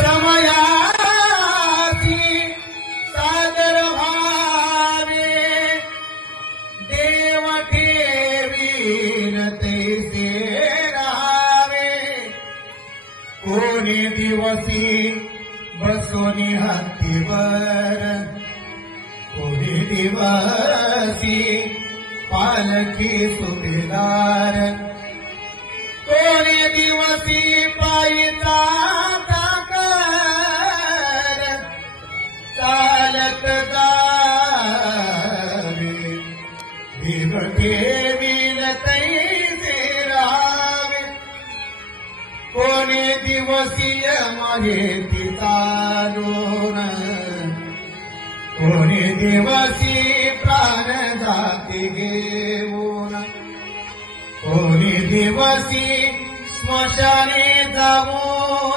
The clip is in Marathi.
समयासी सादर भावे देव ठेवीन तैसे राहावे कोणी दिवसी बसोनी हत्तीवर कोणी दिवसी पालखी सुभेदार कोणी दिवसी पायीचा टाकर चालत जावे देव ठेवीन तैसे राहावे कोणी दिवसीय माहिती चालून कोणी दिवसी प्राण जाती घेऊन कोणी दिवसी स्मशाने जाऊन